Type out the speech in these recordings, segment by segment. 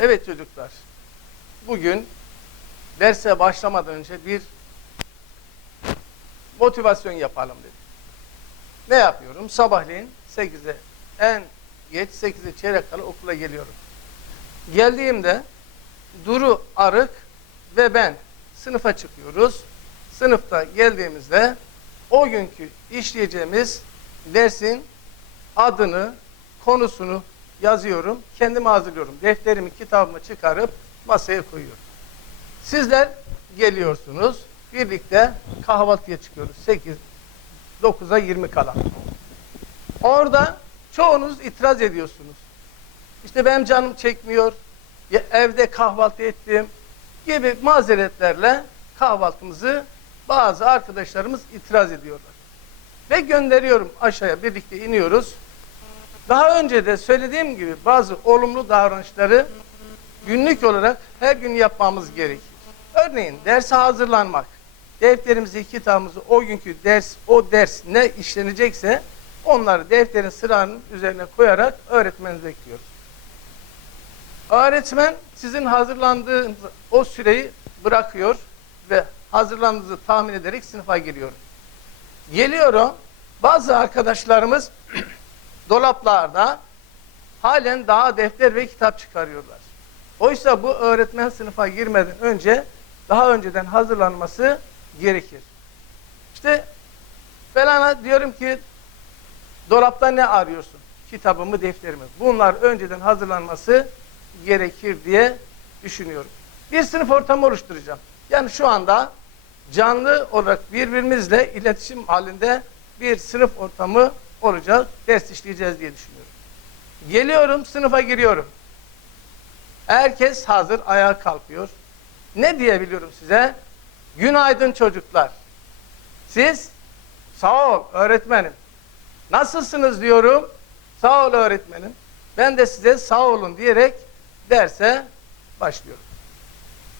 Evet çocuklar. Bugün derse başlamadan önce bir motivasyon yapalım dedim. Ne yapıyorum? Sabahleyin 8'e en geç 8'e çeyrek kala okula geliyorum. Geldiğimde Duru Arık ve ben sınıfa çıkıyoruz. Sınıfta geldiğimizde o günkü işleyeceğimiz dersin adını, konusunu yazıyorum. Kendime hazırlıyorum. Defterimi, kitabımı çıkarıp masaya koyuyorum. Sizler geliyorsunuz. Birlikte kahvaltıya çıkıyoruz. 8, 9'a 20 kala. Orada çoğunuz itiraz ediyorsunuz. İşte benim canım çekmiyor. Ya evde kahvaltı ettim gibi mazeretlerle kahvaltımızı bazı arkadaşlarımız itiraz ediyorlar. Ve gönderiyorum aşağıya birlikte iniyoruz. Daha önce de söylediğim gibi bazı olumlu davranışları günlük olarak her gün yapmamız gerekir. Örneğin derse hazırlanmak. Defterimizi, kitabımızı o günkü ders, o ders ne işlenecekse onları defterin sıranın üzerine koyarak öğretmenizi bekliyoruz. Öğretmen sizin hazırlandığınız o süreyi bırakıyor ve hazırlandığınızı tahmin ederek sınıfa giriyor. Geliyorum. Bazı arkadaşlarımız dolaplarda halen daha defter ve kitap çıkarıyorlar. Oysa bu öğretmen sınıfa girmeden önce daha önceden hazırlanması gerekir. İşte Felana diyorum ki dolapta ne arıyorsun? Kitabımı, defterimi. Bunlar önceden hazırlanması gerekir diye düşünüyorum. Bir sınıf ortamı oluşturacağım. Yani şu anda canlı olarak birbirimizle iletişim halinde bir sınıf ortamı olacak. Ders işleyeceğiz diye düşünüyorum. Geliyorum, sınıfa giriyorum. Herkes hazır, ayağa kalkıyor. Ne diyebiliyorum size? Günaydın çocuklar. Siz sağ ol öğretmenim. Nasılsınız diyorum. Sağ ol öğretmenim. Ben de size sağ olun diyerek derse başlıyorum.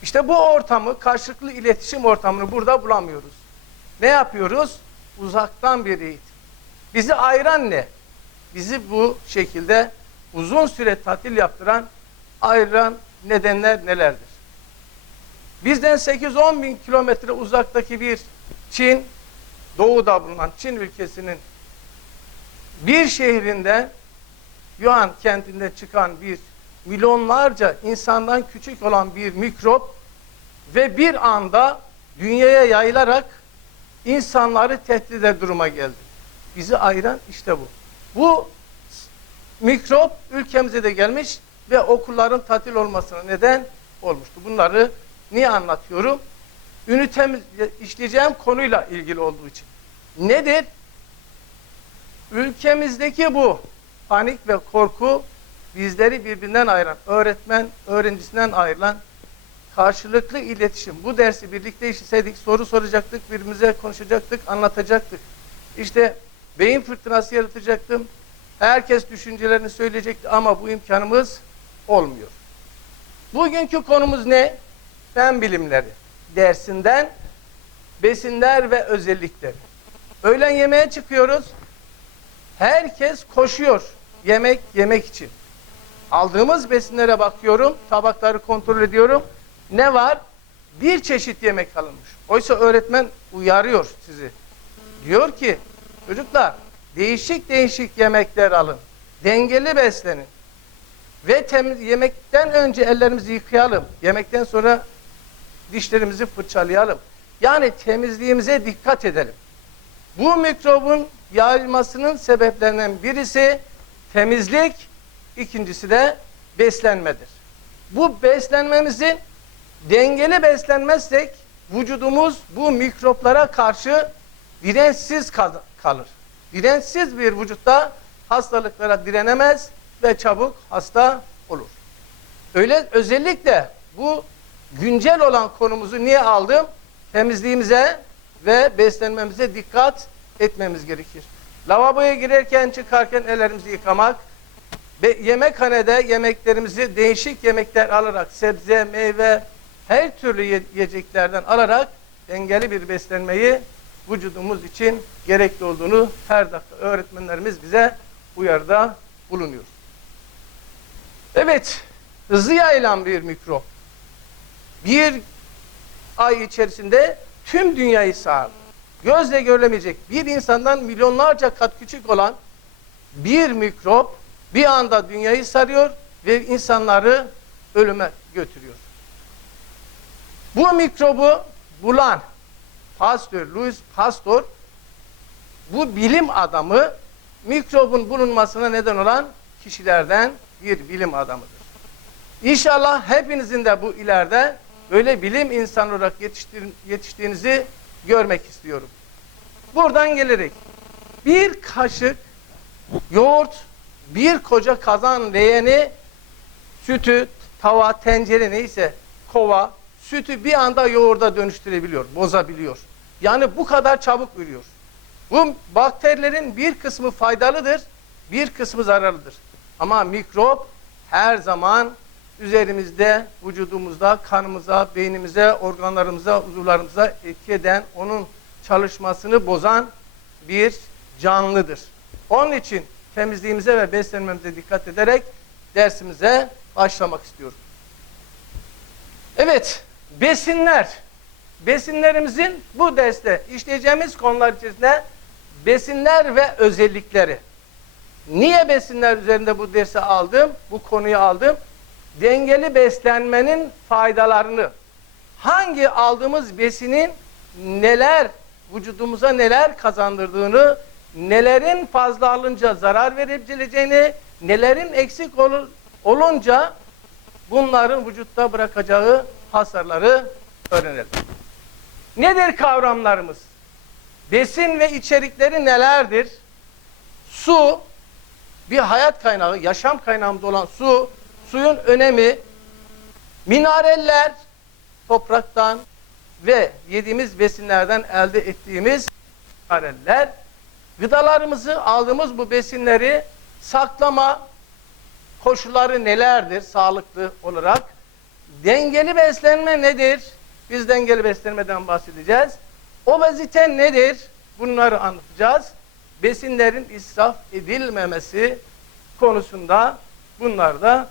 İşte bu ortamı, karşılıklı iletişim ortamını burada bulamıyoruz. Ne yapıyoruz? Uzaktan bir eğitim. Bizi ayıran ne? Bizi bu şekilde uzun süre tatil yaptıran, ayıran nedenler nelerdir? Bizden 8-10 bin kilometre uzaktaki bir Çin, doğuda bulunan Çin ülkesinin bir şehrinde Yuan kentinde çıkan bir milyonlarca insandan küçük olan bir mikrop ve bir anda dünyaya yayılarak insanları tehdit eder duruma geldi. Bizi ayıran işte bu. Bu mikrop ülkemize de gelmiş ve okulların tatil olmasına neden olmuştu. Bunları niye anlatıyorum? Ünitemiz işleyeceğim konuyla ilgili olduğu için. Nedir? Ülkemizdeki bu panik ve korku bizleri birbirinden ayıran, öğretmen öğrencisinden ayrılan karşılıklı iletişim. Bu dersi birlikte işleseydik soru soracaktık, birbirimize konuşacaktık, anlatacaktık. İşte beyin fırtınası yaratacaktım. Herkes düşüncelerini söyleyecekti ama bu imkanımız olmuyor. Bugünkü konumuz ne? Fen bilimleri dersinden besinler ve özellikleri. Öğlen yemeğe çıkıyoruz. Herkes koşuyor yemek yemek için. Aldığımız besinlere bakıyorum, tabakları kontrol ediyorum. Ne var? Bir çeşit yemek alınmış. Oysa öğretmen uyarıyor sizi. Diyor ki çocuklar değişik değişik yemekler alın. Dengeli beslenin. Ve temiz, yemekten önce ellerimizi yıkayalım. Yemekten sonra dişlerimizi fırçalayalım. Yani temizliğimize dikkat edelim. Bu mikrobun yayılmasının sebeplerinden birisi temizlik, ikincisi de beslenmedir. Bu beslenmemizin dengeli beslenmezsek vücudumuz bu mikroplara karşı dirençsiz kal- kalır. Dirençsiz bir vücutta hastalıklara direnemez ve çabuk hasta olur. Öyle özellikle bu güncel olan konumuzu niye aldım? Temizliğimize ve beslenmemize dikkat etmemiz gerekir. Lavaboya girerken çıkarken ellerimizi yıkamak, ve yemekhanede yemeklerimizi değişik yemekler alarak sebze, meyve, her türlü ye- yiyeceklerden alarak dengeli bir beslenmeyi vücudumuz için gerekli olduğunu her dakika öğretmenlerimiz bize uyarıda bulunuyor. Evet, hızlı yayılan bir mikrop. Bir ay içerisinde tüm dünyayı sardı. Gözle görülemeyecek bir insandan milyonlarca kat küçük olan bir mikrop bir anda dünyayı sarıyor ve insanları ölüme götürüyor. Bu mikrobu bulan Pasteur, Louis Pasteur bu bilim adamı mikrobun bulunmasına neden olan kişilerden bir bilim adamıdır. İnşallah hepinizin de bu ileride böyle bilim insanı olarak yetiştiğinizi görmek istiyorum. Buradan gelerek bir kaşık yoğurt, bir koca kazan leğeni, sütü, tava, tencere neyse kova, sütü bir anda yoğurda dönüştürebiliyor, bozabiliyor. Yani bu kadar çabuk ürüyor. Bu bakterilerin bir kısmı faydalıdır, bir kısmı zararlıdır. Ama mikrop her zaman üzerimizde, vücudumuzda, kanımıza, beynimize, organlarımıza, uzuvlarımıza etki eden, onun çalışmasını bozan bir canlıdır. Onun için temizliğimize ve beslenmemize dikkat ederek dersimize başlamak istiyorum. Evet, besinler. Besinlerimizin bu derste işleyeceğimiz konular içerisinde besinler ve özellikleri. Niye besinler üzerinde bu dersi aldım, bu konuyu aldım? Dengeli beslenmenin faydalarını, hangi aldığımız besinin neler, vücudumuza neler kazandırdığını, nelerin fazla alınca zarar verebileceğini, nelerin eksik ol- olunca bunların vücutta bırakacağı hasarları öğrenelim. Nedir kavramlarımız? Besin ve içerikleri nelerdir? Su, bir hayat kaynağı, yaşam kaynağımız olan su, suyun önemi, mineraller, topraktan ve yediğimiz besinlerden elde ettiğimiz mineraller, gıdalarımızı, aldığımız bu besinleri saklama koşulları nelerdir sağlıklı olarak? Dengeli beslenme nedir? Biz dengeli beslenmeden bahsedeceğiz. Obezite nedir? Bunları anlatacağız. Besinlerin israf edilmemesi konusunda bunlar da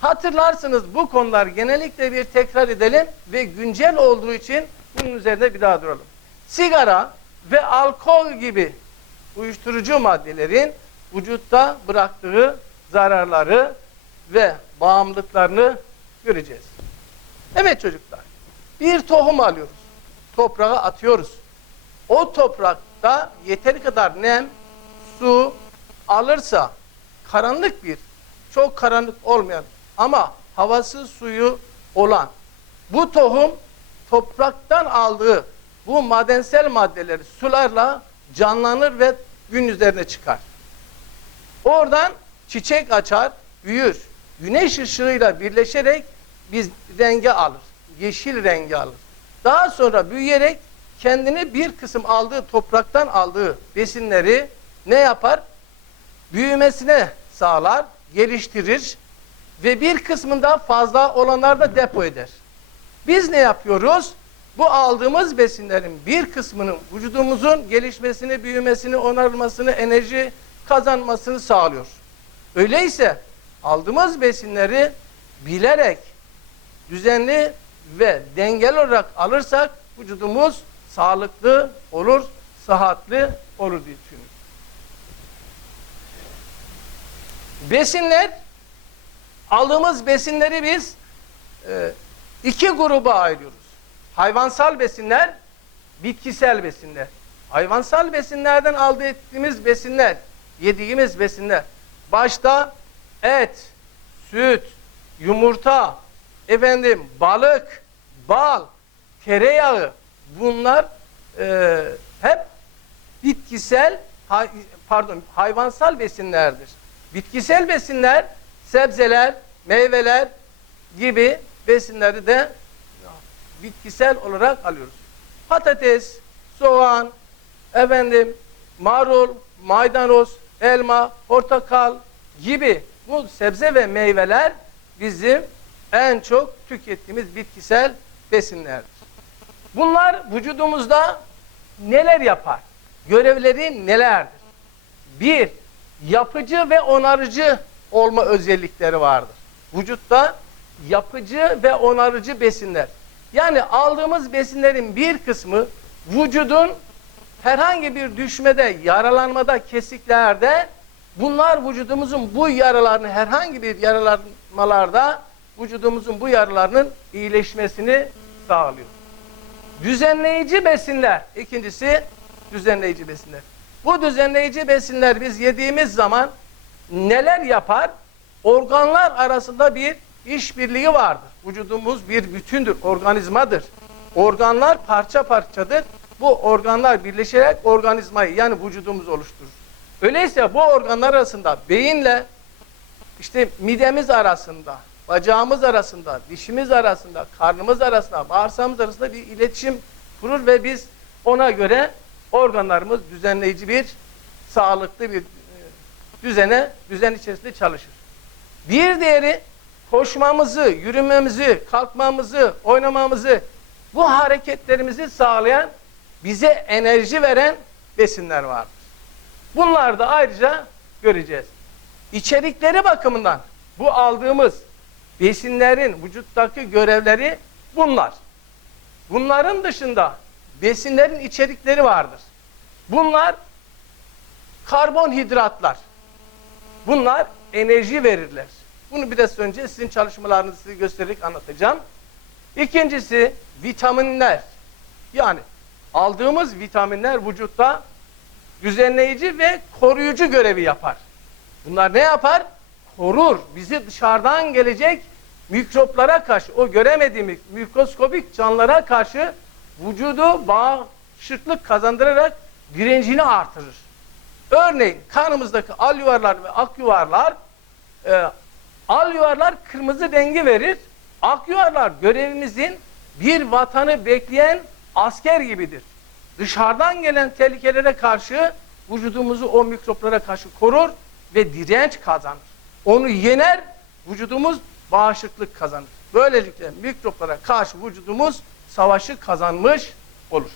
hatırlarsınız bu konular genellikle bir tekrar edelim ve güncel olduğu için bunun üzerinde bir daha duralım. Sigara ve alkol gibi uyuşturucu maddelerin vücutta bıraktığı zararları ve bağımlılıklarını göreceğiz. Evet çocuklar, bir tohum alıyoruz, toprağa atıyoruz. O toprakta yeteri kadar nem, su alırsa karanlık bir, çok karanlık olmayan ama havası suyu olan bu tohum topraktan aldığı bu madensel maddeleri sularla canlanır ve gün üzerine çıkar. Oradan çiçek açar, büyür. Güneş ışığıyla birleşerek biz rengi alır. Yeşil rengi alır. Daha sonra büyüyerek kendini bir kısım aldığı topraktan aldığı besinleri ne yapar? Büyümesine sağlar, geliştirir ve bir kısmında fazla olanlar da depo eder. Biz ne yapıyoruz? Bu aldığımız besinlerin bir kısmının vücudumuzun gelişmesini, büyümesini, onarılmasını, enerji kazanmasını sağlıyor. Öyleyse aldığımız besinleri bilerek, düzenli ve dengeli olarak alırsak vücudumuz sağlıklı olur, sıhhatli olur diye düşünüyorum. Besinler, aldığımız besinleri biz e, iki gruba ayırıyoruz. Hayvansal besinler, bitkisel besinler. Hayvansal besinlerden elde ettiğimiz besinler, yediğimiz besinler. Başta et, süt, yumurta, efendim balık, bal, tereyağı bunlar e, hep bitkisel hay- pardon hayvansal besinlerdir. Bitkisel besinler sebzeler, meyveler gibi besinleri de bitkisel olarak alıyoruz. Patates, soğan, efendim marul, maydanoz, elma, portakal gibi bu sebze ve meyveler bizim en çok tükettiğimiz bitkisel besinlerdir. Bunlar vücudumuzda neler yapar? Görevleri nelerdir? Bir, yapıcı ve onarıcı olma özellikleri vardır. vücutta yapıcı ve onarıcı besinler. Yani aldığımız besinlerin bir kısmı vücudun herhangi bir düşmede, yaralanmada, kesiklerde bunlar vücudumuzun bu yaralarını herhangi bir yaralanmalarda vücudumuzun bu yaralarının iyileşmesini sağlıyor. Düzenleyici besinler. ikincisi düzenleyici besinler. Bu düzenleyici besinler biz yediğimiz zaman neler yapar? Organlar arasında bir işbirliği vardır. Vücudumuz bir bütündür, organizmadır. Organlar parça parçadır. Bu organlar birleşerek organizmayı yani vücudumuzu oluşturur. Öyleyse bu organlar arasında beyinle işte midemiz arasında, bacağımız arasında, dişimiz arasında, karnımız arasında, bağırsağımız arasında bir iletişim kurur ve biz ona göre organlarımız düzenleyici bir, sağlıklı bir e, düzene, düzen içerisinde çalışır. Bir diğeri koşmamızı, yürümemizi, kalkmamızı, oynamamızı, bu hareketlerimizi sağlayan, bize enerji veren besinler vardır. Bunlar da ayrıca göreceğiz. İçerikleri bakımından bu aldığımız besinlerin vücuttaki görevleri bunlar. Bunların dışında besinlerin içerikleri vardır. Bunlar karbonhidratlar. Bunlar enerji verirler. Bunu biraz önce sizin çalışmalarınızı size göstererek anlatacağım. İkincisi vitaminler. Yani aldığımız vitaminler vücutta düzenleyici ve koruyucu görevi yapar. Bunlar ne yapar? Korur. Bizi dışarıdan gelecek mikroplara karşı, o göremediğimiz mikroskobik canlılara karşı vücudu bağışıklık kazandırarak direncini artırır. Örneğin kanımızdaki al yuvarlar ve ak yuvarlar e, al yuvarlar kırmızı rengi verir. Ak yuvarlar görevimizin bir vatanı bekleyen asker gibidir. Dışarıdan gelen tehlikelere karşı vücudumuzu o mikroplara karşı korur ve direnç kazanır. Onu yener, vücudumuz bağışıklık kazanır. Böylelikle mikroplara karşı vücudumuz savaşı kazanmış olur.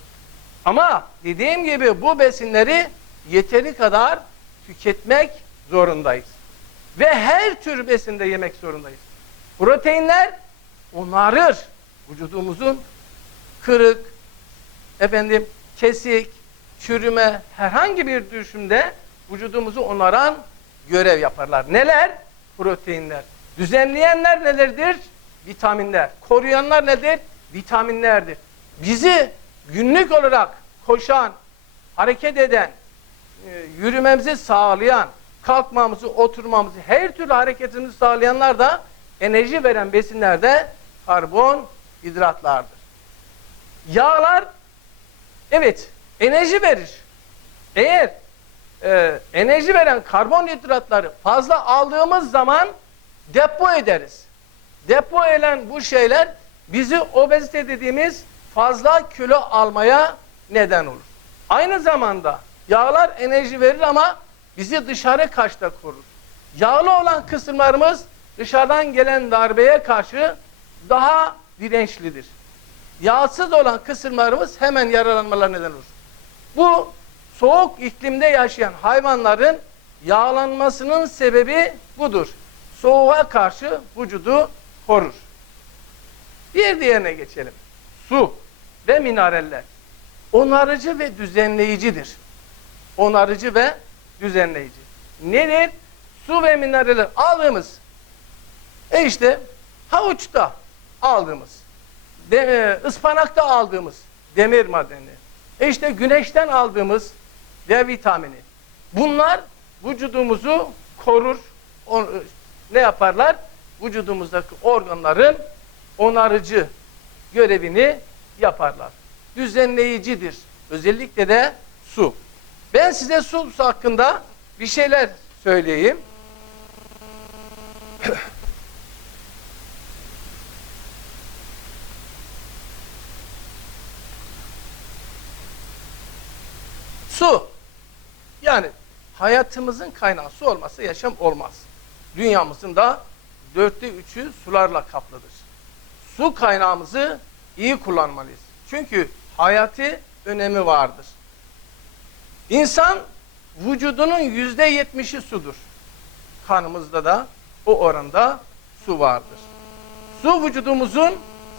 Ama dediğim gibi bu besinleri yeteri kadar tüketmek zorundayız. Ve her tür besinde yemek zorundayız. Proteinler onarır vücudumuzun kırık, efendim kesik, çürüme, herhangi bir düşümde vücudumuzu onaran görev yaparlar. Neler? Proteinler. Düzenleyenler nelerdir? Vitaminler. Koruyanlar nedir? Vitaminlerdir. Bizi günlük olarak koşan, hareket eden, e, yürümemizi sağlayan, kalkmamızı, oturmamızı, her türlü hareketimizi sağlayanlar da enerji veren besinler de karbonhidratlardır. Yağlar evet enerji verir. Eğer e, enerji veren karbonhidratları fazla aldığımız zaman depo ederiz. Depo edilen bu şeyler bizi obezite dediğimiz fazla kilo almaya neden olur. Aynı zamanda yağlar enerji verir ama bizi dışarı kaçta korur. Yağlı olan kısımlarımız dışarıdan gelen darbeye karşı daha dirençlidir. Yağsız olan kısımlarımız hemen yaralanmalar neden olur. Bu soğuk iklimde yaşayan hayvanların yağlanmasının sebebi budur. Soğuğa karşı vücudu korur. Bir diğerine geçelim. Su ve mineraller. Onarıcı ve düzenleyicidir. Onarıcı ve düzenleyici. Nedir? Su ve mineraller aldığımız e işte havuçta aldığımız, de, e, ıspanakta aldığımız demir madeni, e işte güneşten aldığımız D vitamini. Bunlar vücudumuzu korur. On, ne yaparlar? Vücudumuzdaki organların onarıcı görevini yaparlar. Düzenleyicidir. Özellikle de su. Ben size su hakkında bir şeyler söyleyeyim. Su. Yani hayatımızın kaynağı su olmazsa yaşam olmaz. Dünyamızın da dörtte üçü sularla kaplıdır. Su kaynağımızı iyi kullanmalıyız. Çünkü hayati önemi vardır. İnsan vücudunun yüzde yetmişi sudur. Kanımızda da o oranda su vardır. Su vücudumuzun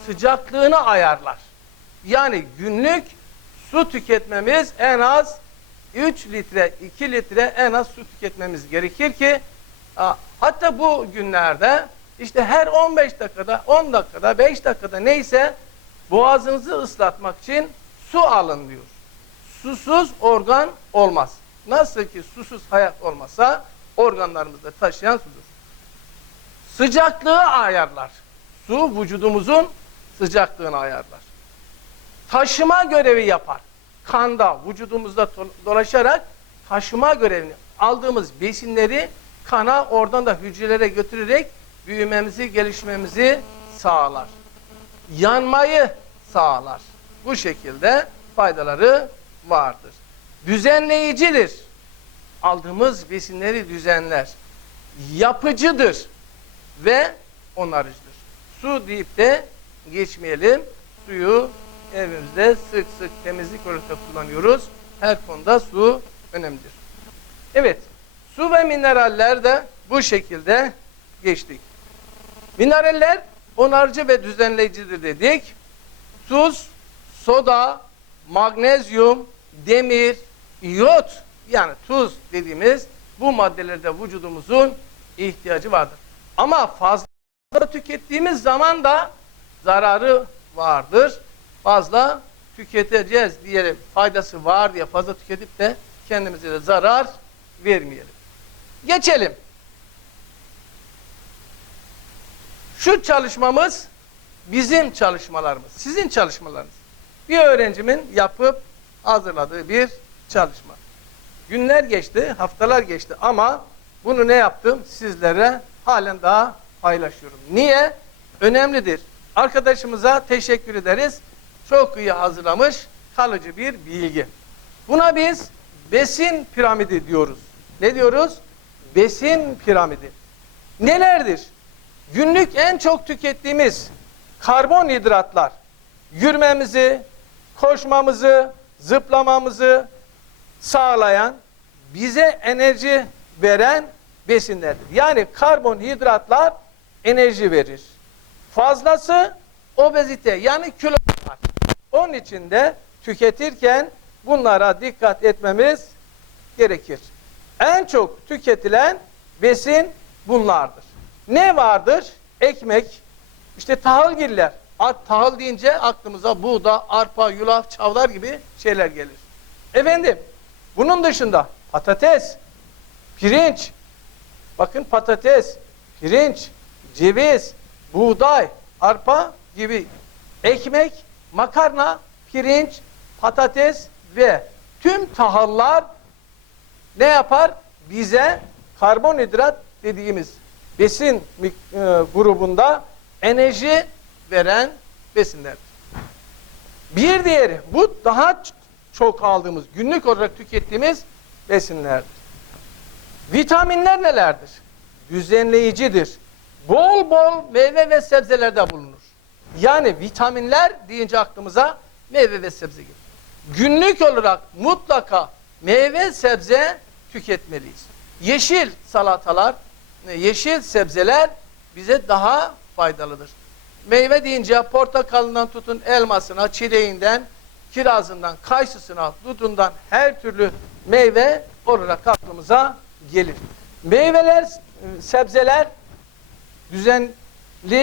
sıcaklığını ayarlar. Yani günlük su tüketmemiz en az 3 litre, 2 litre en az su tüketmemiz gerekir ki hatta bu günlerde işte her 15 dakikada, 10 dakikada, 5 dakikada neyse boğazınızı ıslatmak için su alın diyor. Susuz organ olmaz. Nasıl ki susuz hayat olmasa organlarımızda taşıyan sudur. Sıcaklığı ayarlar. Su vücudumuzun sıcaklığını ayarlar. Taşıma görevi yapar. Kanda, vücudumuzda dolaşarak taşıma görevini aldığımız besinleri kana oradan da hücrelere götürerek büyümemizi, gelişmemizi sağlar. Yanmayı sağlar. Bu şekilde faydaları vardır. Düzenleyicidir. Aldığımız besinleri düzenler. Yapıcıdır ve onarıcıdır. Su deyip de geçmeyelim. Suyu evimizde sık sık temizlik olarak kullanıyoruz. Her konuda su önemlidir. Evet, su ve mineraller de bu şekilde geçtik. Mineraller onarıcı ve düzenleyicidir dedik. Tuz, soda, magnezyum, demir, iyot yani tuz dediğimiz bu maddelerde vücudumuzun ihtiyacı vardır. Ama fazla tükettiğimiz zaman da zararı vardır. Fazla tüketeceğiz diye faydası var diye fazla tüketip de kendimize de zarar vermeyelim. Geçelim. Şu çalışmamız bizim çalışmalarımız, sizin çalışmalarınız. Bir öğrencimin yapıp hazırladığı bir çalışma. Günler geçti, haftalar geçti ama bunu ne yaptım? Sizlere halen daha paylaşıyorum. Niye? Önemlidir. Arkadaşımıza teşekkür ederiz. Çok iyi hazırlamış, kalıcı bir bilgi. Buna biz besin piramidi diyoruz. Ne diyoruz? Besin piramidi. Nelerdir? Günlük en çok tükettiğimiz karbonhidratlar, yürümemizi, koşmamızı, zıplamamızı sağlayan, bize enerji veren besinlerdir. Yani karbonhidratlar enerji verir. Fazlası obezite yani kilo. Onun için de tüketirken bunlara dikkat etmemiz gerekir. En çok tüketilen besin bunlardır. Ne vardır? Ekmek, işte tahılgiller. At, tahıl deyince aklımıza buğda, arpa, yulaf, çavdar gibi şeyler gelir. Efendim, bunun dışında patates, pirinç, bakın patates, pirinç, ceviz, buğday, arpa gibi ekmek, makarna, pirinç, patates ve tüm tahıllar ne yapar? Bize karbonhidrat dediğimiz besin e, grubunda enerji veren besinlerdir. Bir diğeri bu daha çok aldığımız, günlük olarak tükettiğimiz besinlerdir. Vitaminler nelerdir? Düzenleyicidir. Bol bol meyve ve sebzelerde bulunur. Yani vitaminler deyince aklımıza meyve ve sebze gelir. Günlük olarak mutlaka meyve sebze tüketmeliyiz. Yeşil salatalar, e, yeşil sebzeler bize daha faydalıdır. Meyve deyince portakalından tutun elmasına, çileğinden, kirazından, kayısısına, dudundan her türlü meyve olarak aklımıza gelir. Meyveler, e, sebzeler düzenli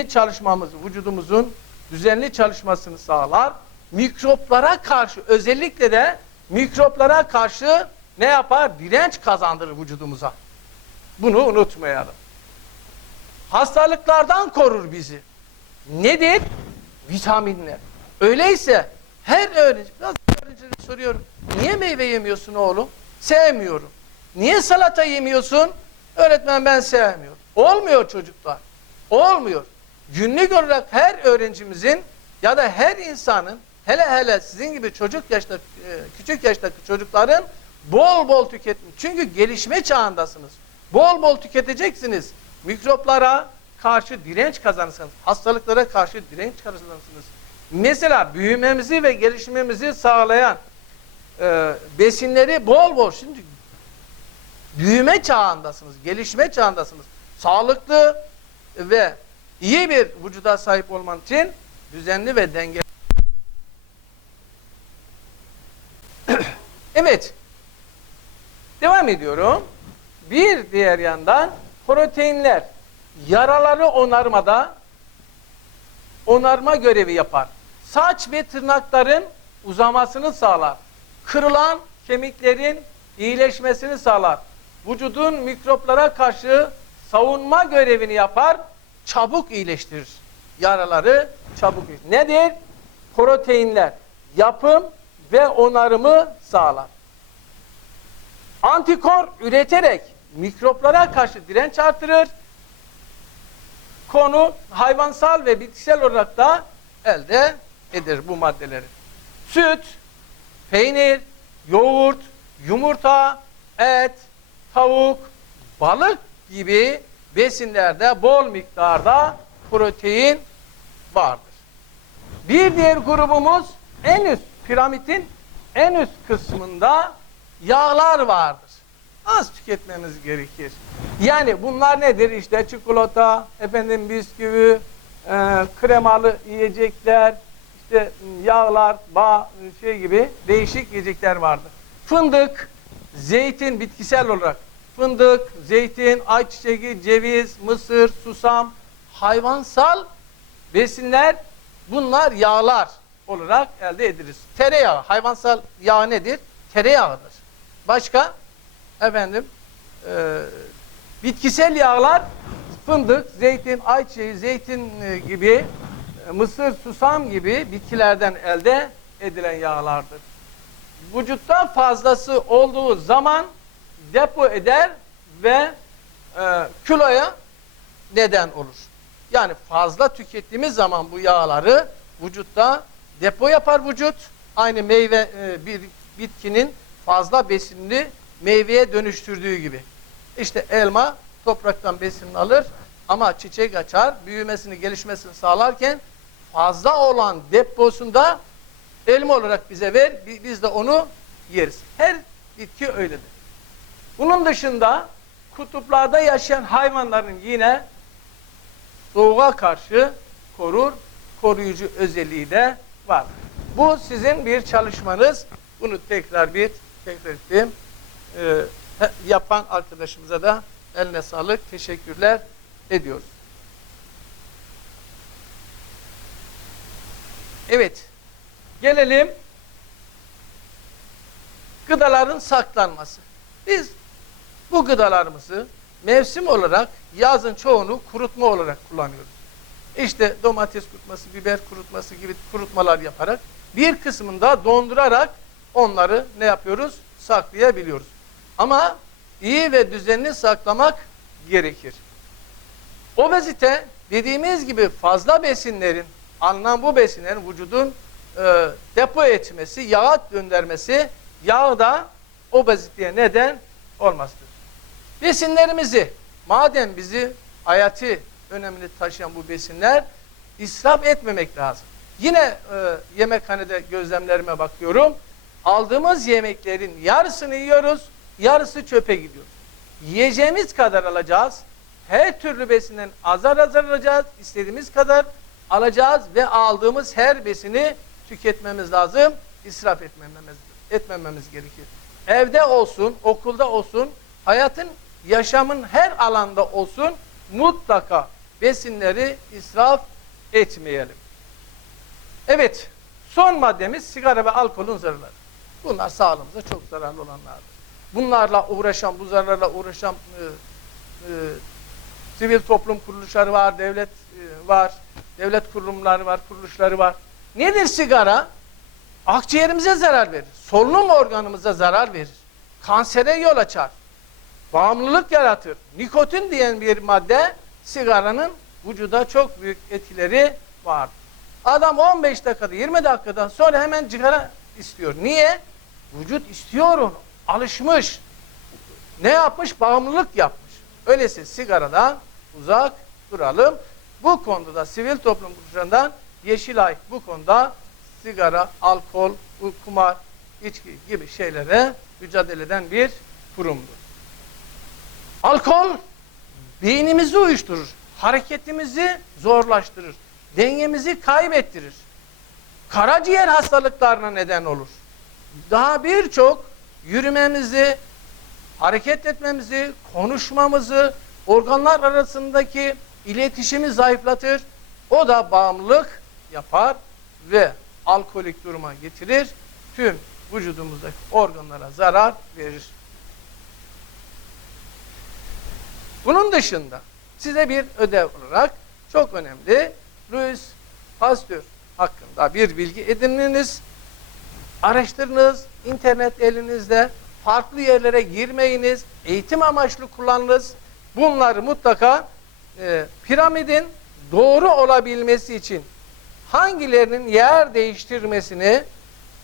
çalışmamız, vücudumuzun düzenli çalışmasını sağlar. Mikroplara karşı, özellikle de mikroplara karşı ne yapar? Direnç kazandırır vücudumuza. Bunu unutmayalım. Hastalıklardan korur bizi. Nedir? Vitaminler. Öyleyse her öğrenci, biraz öğrencilere soruyorum. Niye meyve yemiyorsun oğlum? Sevmiyorum. Niye salata yemiyorsun? Öğretmen ben sevmiyorum. Olmuyor çocuklar. Olmuyor. Günlük olarak her öğrencimizin ya da her insanın hele hele sizin gibi çocuk yaşta e, küçük yaştaki çocukların bol bol tüketin. Çünkü gelişme çağındasınız. Bol bol tüketeceksiniz. Mikroplara karşı direnç kazanırsınız. Hastalıklara karşı direnç kazanırsınız. Mesela büyümemizi ve gelişmemizi sağlayan e, besinleri bol bol. Şimdi büyüme çağındasınız, gelişme çağındasınız. Sağlıklı ve iyi bir vücuda sahip olman için düzenli ve dengeli. evet. Devam ediyorum. Bir diğer yandan proteinler yaraları onarmada onarma görevi yapar. Saç ve tırnakların uzamasını sağlar. Kırılan kemiklerin iyileşmesini sağlar. Vücudun mikroplara karşı savunma görevini yapar. Çabuk iyileştirir. Yaraları çabuk iyileştirir. Nedir? Proteinler yapım ve onarımı sağlar. Antikor üreterek mikroplara karşı direnç artırır. Konu hayvansal ve bitkisel olarak da elde edilir bu maddeleri. Süt, peynir, yoğurt, yumurta, et, tavuk, balık gibi besinlerde bol miktarda protein vardır. Bir diğer grubumuz en üst piramidin en üst kısmında yağlar vardır. Az tüketmemiz gerekir. Yani bunlar nedir? İşte çikolata, efendim bisküvi, e, kremalı yiyecekler, işte yağlar, bağ, şey gibi değişik yiyecekler vardır. Fındık, zeytin bitkisel olarak fındık, zeytin, ayçiçeği, ceviz, mısır, susam, hayvansal besinler bunlar yağlar olarak elde ederiz. Tereyağı, hayvansal yağ nedir? Tereyağıdır. Başka? Efendim, e, bitkisel yağlar fındık, zeytin, ayçiçeği, zeytin e, gibi, e, mısır, susam gibi bitkilerden elde edilen yağlardır. Vücutta fazlası olduğu zaman depo eder ve e, kiloya neden olur. Yani fazla tükettiğimiz zaman bu yağları vücutta depo yapar vücut. Aynı meyve e, bir bitkinin fazla besinli meyveye dönüştürdüğü gibi. İşte elma topraktan besinini alır ama çiçek açar, büyümesini, gelişmesini sağlarken fazla olan deposunda elma olarak bize ver, biz de onu yeriz. Her bitki öyledir. Bunun dışında kutuplarda yaşayan hayvanların yine soğuğa karşı korur, koruyucu özelliği de var. Bu sizin bir çalışmanız. Bunu tekrar bir tekrar ettim. Ee, yapan arkadaşımıza da eline sağlık, teşekkürler ediyoruz. Evet, gelelim gıdaların saklanması. Biz bu gıdalarımızı mevsim olarak yazın çoğunu kurutma olarak kullanıyoruz. İşte domates kurutması, biber kurutması gibi kurutmalar yaparak bir kısmında dondurarak onları ne yapıyoruz? Saklayabiliyoruz. Ama iyi ve düzenli saklamak gerekir. Obezite dediğimiz gibi fazla besinlerin, alınan bu besinlerin vücudun e, depo etmesi, yağa göndermesi, yağı da obeziteye neden olmasıdır. Besinlerimizi, madem bizi hayati önemli taşıyan bu besinler, israf etmemek lazım. Yine e, yemekhanede gözlemlerime bakıyorum. Aldığımız yemeklerin yarısını yiyoruz, yarısı çöpe gidiyor. Yiyeceğimiz kadar alacağız. Her türlü besinden azar azar alacağız. istediğimiz kadar alacağız ve aldığımız her besini tüketmemiz lazım. israf etmememiz, etmememiz gerekir. Evde olsun, okulda olsun, hayatın, yaşamın her alanda olsun mutlaka besinleri israf etmeyelim. Evet, son maddemiz sigara ve alkolün zararları. Bunlar sağlığımıza çok zararlı olanlardır. Bunlarla uğraşan, bu zararlarla uğraşan e, e, sivil toplum kuruluşları var, devlet e, var, devlet kurumları var, kuruluşları var. Nedir sigara? Akciğerimize zarar verir. Solunum organımıza zarar verir. Kansere yol açar. Bağımlılık yaratır. Nikotin diyen bir madde sigaranın vücuda çok büyük etkileri var. Adam 15 dakikada 20 dakikadan sonra hemen sigara istiyor. Niye? Vücut istiyor onu. Alışmış. Ne yapmış? Bağımlılık yapmış. Öyleyse sigaradan uzak duralım. Bu konuda da sivil toplum kuruluşlarından Yeşilay bu konuda sigara, alkol, kumar, içki gibi şeylere mücadele eden bir kurumdur. Alkol beynimizi uyuşturur. hareketimizi zorlaştırır. Dengemizi kaybettirir. Karaciğer hastalıklarına neden olur. Daha birçok yürümemizi, hareket etmemizi, konuşmamızı, organlar arasındaki iletişimi zayıflatır. O da bağımlılık yapar ve alkolik duruma getirir. Tüm vücudumuzdaki organlara zarar verir. Bunun dışında size bir ödev olarak çok önemli Louis Pasteur hakkında bir bilgi edininiz. Araştırınız, internet elinizde, farklı yerlere girmeyiniz, eğitim amaçlı kullanınız. Bunları mutlaka e, piramidin doğru olabilmesi için hangilerinin yer değiştirmesini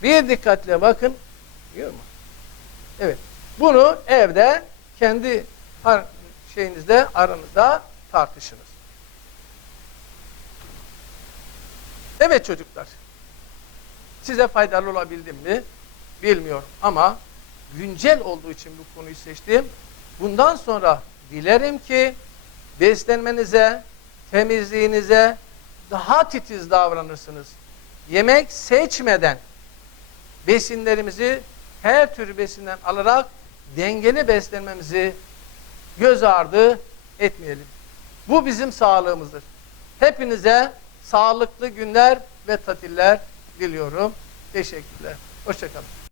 bir dikkatle bakın. Biliyor mu? Evet. Bunu evde kendi şeyinizde aranızda tartışınız. Evet çocuklar. Size faydalı olabildim mi? Bilmiyorum ama güncel olduğu için bu konuyu seçtim. Bundan sonra dilerim ki beslenmenize, temizliğinize daha titiz davranırsınız. Yemek seçmeden besinlerimizi her tür besinden alarak dengeli beslenmemizi göz ardı etmeyelim. Bu bizim sağlığımızdır. Hepinize sağlıklı günler ve tatiller diliyorum. Teşekkürler. Hoşçakalın.